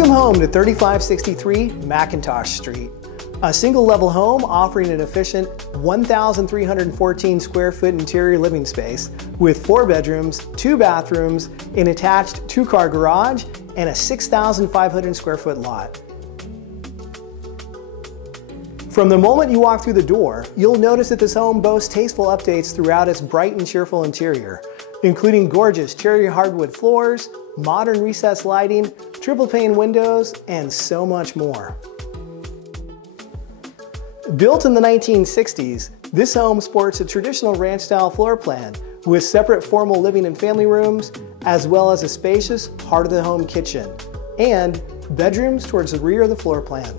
Welcome home to 3563 MacIntosh Street, a single-level home offering an efficient 1,314 square foot interior living space with 4 bedrooms, 2 bathrooms, an attached 2-car garage, and a 6,500 square foot lot. From the moment you walk through the door, you'll notice that this home boasts tasteful updates throughout its bright and cheerful interior, including gorgeous cherry hardwood floors, modern recessed lighting, triple pane windows, and so much more. Built in the 1960s, this home sports a traditional ranch-style floor plan with separate formal living and family rooms, as well as a spacious heart-of-the-home kitchen and bedrooms towards the rear of the floor plan.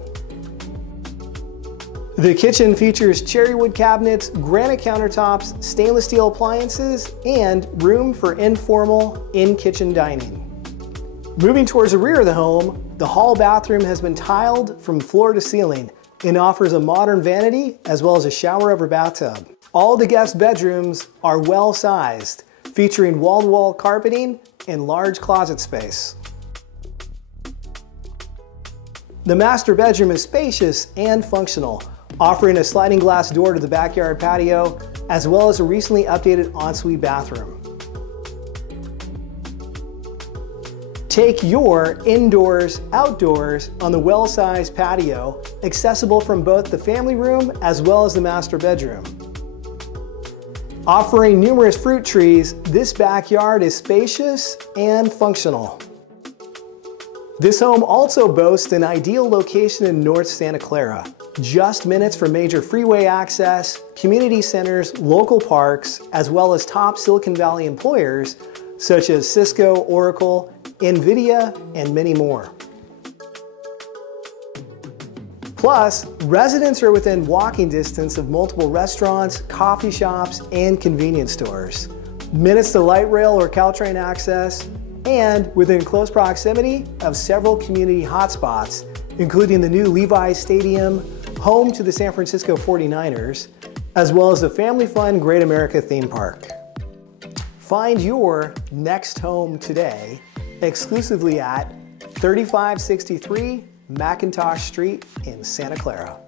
The kitchen features cherry wood cabinets, granite countertops, stainless steel appliances, and room for informal in-kitchen dining. Moving towards the rear of the home, the hall bathroom has been tiled from floor to ceiling and offers a modern vanity as well as a shower over bathtub. All the guest bedrooms are well-sized, featuring wall-to-wall carpeting and large closet space. The master bedroom is spacious and functional, offering a sliding glass door to the backyard patio, as well as a recently updated ensuite bathroom. Take your indoors, outdoors on the well-sized patio, accessible from both the family room as well as the master bedroom. Offering numerous fruit trees, this backyard is spacious and functional. This home also boasts an ideal location in North Santa Clara, just minutes from major freeway access, community centers, local parks, as well as top Silicon Valley employers such as Cisco, Oracle, NVIDIA, and many more. Plus, residents are within walking distance of multiple restaurants, coffee shops, and convenience stores, minutes to light rail or Caltrain access, and within close proximity of several community hotspots, including the new Levi Stadium, home to the San Francisco 49ers, as well as the family fun Great America theme park. Find your next home today exclusively at 3563 MacIntosh Street in Santa Clara.